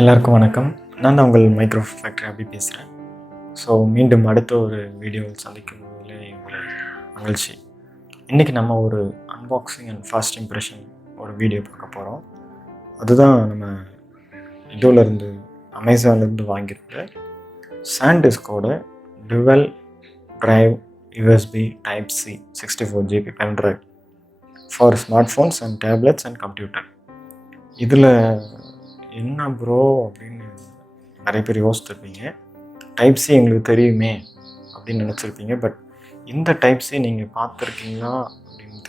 எல்லாருக்கும் வணக்கம். நான் தான் உங்கள் மைக்ரோ ஃபேக்டரி அபி பேசுகிறேன். ஸோ மீண்டும் அடுத்த ஒரு வீடியோவில் சந்திக்கும் போதிலே உங்களை மகிழ்ச்சி. இன்றைக்கி நம்ம ஒரு அன்பாக்சிங் அண்ட் ஃபர்ஸ்ட் இம்ப்ரெஷன் ஒரு வீடியோ பார்க்க போகிறோம். அதுதான் நம்ம இதுலேருந்து அமேசான்லேருந்து வாங்கியிருந்த சாண்டிஸ்கோட dual drive USB type C 64 GB pendrive for smart phones and tablets and computer. இதில் என்ன ப்ரோ அப்படின்னு நிறைய பேர் யோசிச்சிருப்பீங்க. டைப் சி எங்களுக்கு தெரியுமே அப்படின்னு நினச்சிருப்பீங்க. பட் இந்த டைப் சி நீங்கள் பார்த்துருக்கீங்களா அப்படின்னு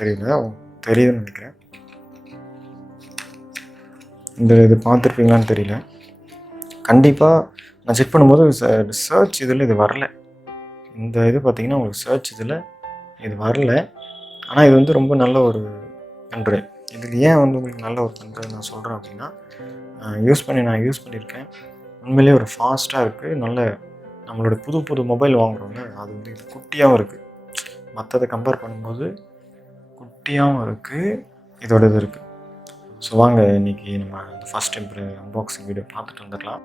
தெரியுதுன்னு நினைக்கிறேன். இது பார்த்துருப்பீங்களான்னு தெரியல. கண்டிப்பாக நான் செக் பண்ணும்போது சர்ச் இதில் இது வரல. இந்த இது பார்த்திங்கன்னா உங்களுக்கு சர்ச் இதில் இது வரல. ஆனால் இது வந்து ரொம்ப நல்ல ஒரு பென்ட்ரைவ். இதுக்கு ஏன் வந்து உங்களுக்கு நல்ல ஒரு பென்ட்ரைவ் நான் சொல்கிறேன் அப்படின்னா, நான் யூஸ் பண்ணியிருக்கேன். உண்மையிலேயே ஒரு ஃபாஸ்ட்டாக இருக்குது. நல்ல நம்மளோட புது மொபைல் வாங்குகிறோம்ல, அது வந்து இது குட்டியாகவும் இருக்குது. மற்றதை கம்பேர் பண்ணும்போது குட்டியாகவும் இருக்குது, இதோட இது இருக்குது. ஸோ வாங்க இன்றைக்கி நம்ம இந்த ஃபஸ்ட் அன்பாக்சிங் வீடியோ பார்த்துட்டு வந்துடலாம்.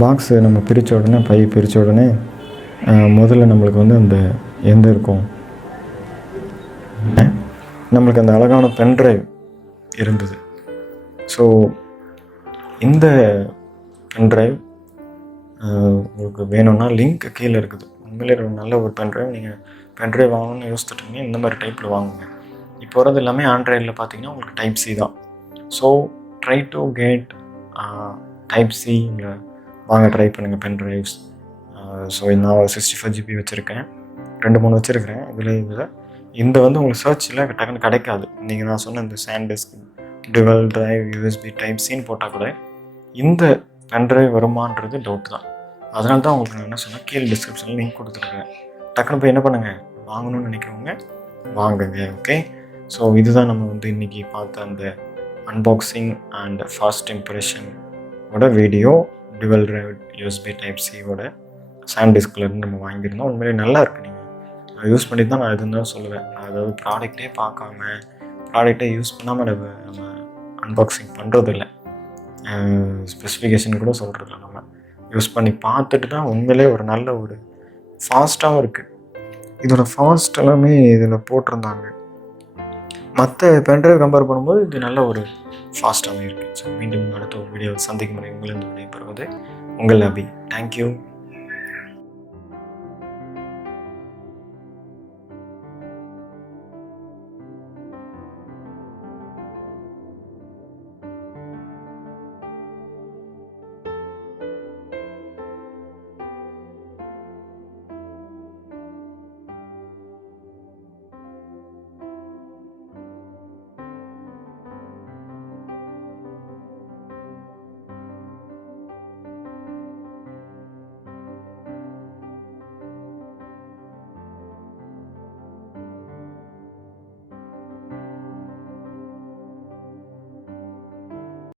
பாக்ஸு நம்ம பிரித்த உடனே பிரித்த உடனே முதல்ல நம்மளுக்கு வந்து அந்த எந்த இருக்கும், நம்மளுக்கு அந்த அழகான பென்ட்ரைவ் இருந்தது. ஸோ இந்த பென்ட்ரைவ் உங்களுக்கு வேணும்னா லிங்க் கீழே இருக்குது. உண்மையிலே ஒரு நல்ல ஒரு பென்ட்ரைவ். நீங்கள் பென்ட்ரைவ் வாங்கணும்னு யோசிச்சுட்டீங்க, இந்த மாதிரி டைப்பில் வாங்குங்க. இப்போ வரது எல்லாமே ஆண்ட்ராய்டில் பார்த்தீங்கன்னா உங்களுக்கு டைப் சி தான். So try to get type C வாங்க, ட்ரை பண்ணுங்கள் பென்ட்ரைவ்ஸ். ஸோ நான் 65 GB வச்சுருக்கேன், 2-3 வச்சுருக்கிறேன். இதில் இந்த வந்து உங்களுக்கு சர்ச்சில் டக்குன்னு கிடைக்காது. நீங்கள் நான் சொன்ன இந்த SanDisk dual drive USB type சின்னு போட்டால் கூட இந்த பென்ட்ரைவ் வருமானது டவுட் தான். அதனால தான் உங்களுக்கு நான் என்ன சொன்னேன், கீழே டிஸ்கிரிப்ஷனில் லிங்க் கொடுத்துருக்கேன். டக்குன்னு போய் என்ன பண்ணுங்கள், வாங்கணும்னு நினைக்கிறவங்க வாங்குங்க. ஓகே, ஸோ இதுதான் நம்ம வந்து இன்றைக்கி பார்த்த அந்த அன்பாக்சிங் அண்ட் ஃபர்ஸ்ட் இம்ப்ரெஷனோட video. Dual drive USB type சியோட சாண்டிஸ்க்லேருந்து நம்ம வாங்கியிருந்தோம். உண்மையிலே நல்லா இருக்குது. நீங்கள் யூஸ் பண்ணி தான் நான் எதுன்னு தான் சொல்லுவேன். அதாவது ப்ராடக்டே பார்க்காம, ப்ராடக்டே யூஸ் பண்ணாமல் நம்ம அன்பாக்சிங் பண்ணுறதில்ல. ஸ்பெசிஃபிகேஷன் கூட சொல்கிறதில்ல. நம்ம யூஸ் பண்ணி பார்த்துட்டு தான் உண்மையிலே ஒரு நல்ல ஒரு ஃபாஸ்ட்டாகவும் இருக்குது. இதோட ஃபாஸ்ட் எல்லாமே இதில் போட்டிருந்தாங்க. மற்ற பென்ட்ரைவ் கம்பேர் பண்ணும்போது இது நல்ல ஒரு ஃபாஸ்ட்டாகவே இருக்குது. ஸோ மீண்டும் அடுத்த ஒரு வீடியோ சந்திக்கும் முறை உங்களிடம் விடைபெறுவது உங்கள் அபி. தேங்க்யூ.